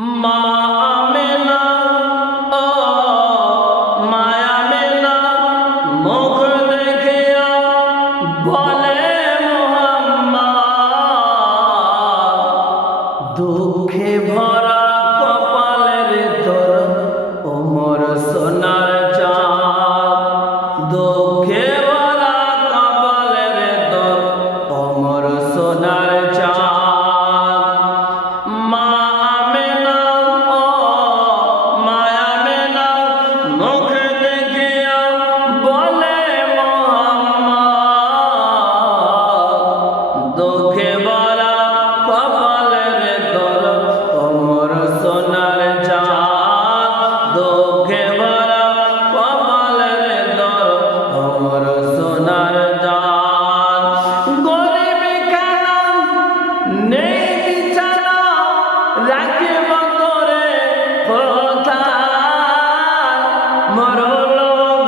মা আমেনা ও মায়ামেনা মুখ দেখিয়া বলে মুহাম্মদ, দুঃখে ভরা কপালের তোর ওমর সোনার চাঁদ, দুঃখে ভরা কপালের তোর ওমর সোনার চাঁদ। মা আমেনা ও মায়ামেনা মুখ দেখিয়া বলে মুহাম্মদ, দুঃখে ভরা কপালের তোর ওমর সোনার চাঁদ, দুঃখে ভরা কপালের তোর ওমর সোনার চাঁদ। গরিবি খানা নেই বিছানা রাখে বন্দরে কোথায়, মরল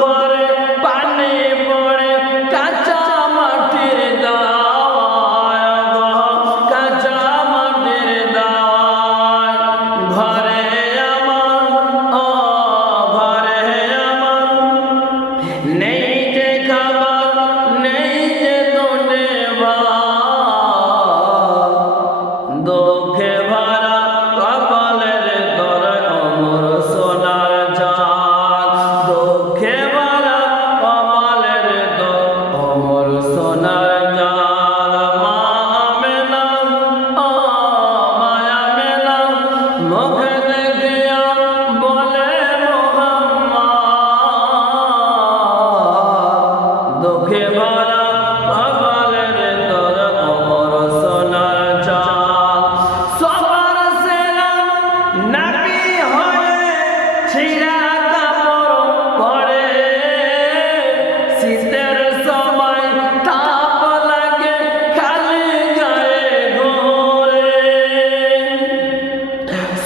ঘরে পানি পড়ে কাঁচা মাটির দাওয়ায়, কাঁচা মাটির দাওয়ায়। ঘরে আমার ও ঘরে আমার নেই যে খাবার নেই যে দুনে ভাত, দুঃখে ভরা কপালের তোর ওমর সোনার চাঁদ, দুঃখে ভরা কপালের তোর ওমর সোনার চাঁদ। মা আমেনা ও মায়ামেনা মুখ দেখিয়া বলে মুহাম্মদ, দুঃখে ভরা কপালের তোর ওমর সোনার চাঁদ। সবার সেরা নবী হয়ে ছিঁড়া কাপড় পরে, শীতের সময় তাপ লাগে খালি গায়ে ঘোরে।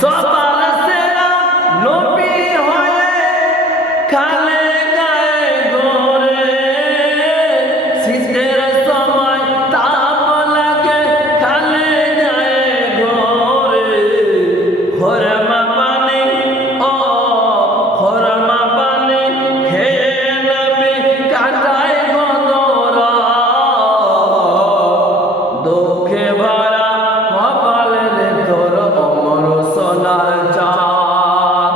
সবার সেরা নবী হয়ে খালি গায়ে ঘোরে, শীতের সময় তাপ লাগে খালি গায়ে ঘোরে। হরমা পানি ও হরমা পানি খেয়ে নবী কাটায় গদরা, দুঃখে ভরা কপালের তোর ওমর সোনার চাঁদ,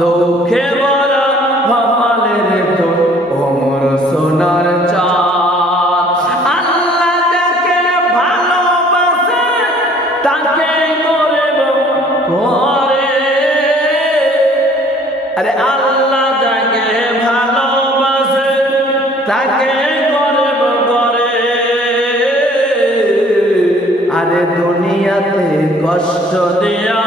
দুঃখে ভরা কপালের তোর ওমর সোনার চাঁদ। আল্লাহ যাকে ভালোবাসে তাকে গরিব করে, আরে আল্লাহ যাকে ভালোবাসে তাকে গরিব করে। আরে দুনিয়াতে কষ্ট দিয়া